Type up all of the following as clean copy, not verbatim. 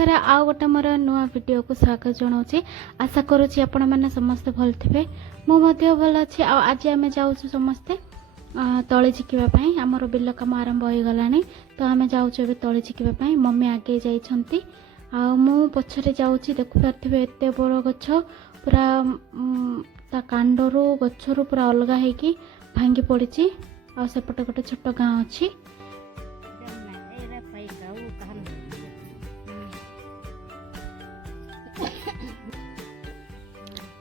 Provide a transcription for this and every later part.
ଥରେ ଆଉ ଗୋଟେ ମୋର ନୂଆ ଭିडिओ स्वागत जनाऊँगी। आशा करुँची आपण मैंने समस्ते भल थे मुझे भल अच्छी। आज आम जाऊँ समस्ते तली झिकापी आमर बिल कम आरंभ हो गला तो आम जाऊँ तली झिकापी मम्मी आगे जाइंट मु पछरे जाऊँगी देखिपे एत बड़ गछ पूरा ता कांडरू गचरू पूरा अलग होगी भांगी पड़ी आसेपटे गोटे छोट गाँ अच्छी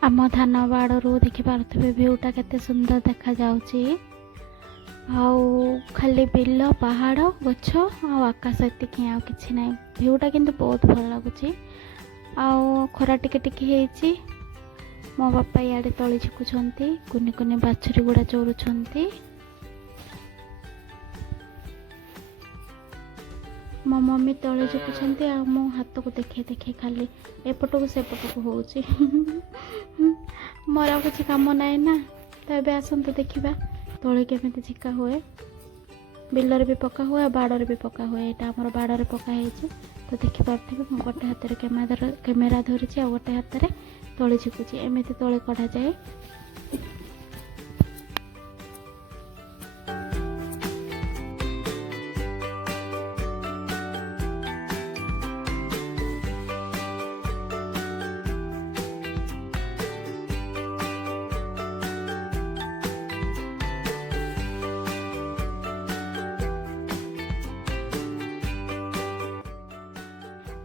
आम धान बाड़ू देखिपे भ्यूटा केते सुंदर देखा जाउची। खाली बिल पहाड़ गछ आकाश एतिक आ कि ना भ्यूटा किंतु बहुत भल लगुच। खरा टिके टिके हेची मो बापा इे तली झुकुंट कुनि कुनि बाछुरी गुड़ा चोरुंट मो मम्मी तले झुकुंट मो हाथ को देखे देखे खाली एपट को सेपट को हो मोर किसी कम ना ना तो ये आसतु देखा तले केमी झिका हुए बिलर भी पका हुए बाड़े भी पका हुए यहाँ आम बाड़े पकाई तो देखिपे मुझे गोटे हाथ कैमेरा धरी आ गोटे हाथ में तली झुकुची एमती तले कढ़ा जाए।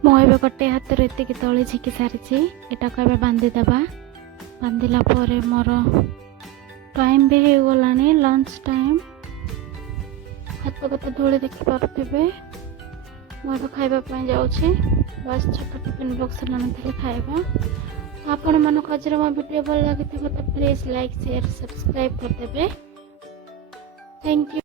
मुझे गोटे हाथ एति तली झिकी सारी एटा को बांधीदेवा बांधला मोर टाइम भी हो गला लंच टाइम हाथ कत धूली देखिपे मुझे खावाई जाऊँगी बस छोट टिफिन बॉक्स आनी खाଇବା आपण मानक आज मो वीडियो भल लगी तो प्लीज लाइक शेयर सब्सक्राइब करदे। Thank you.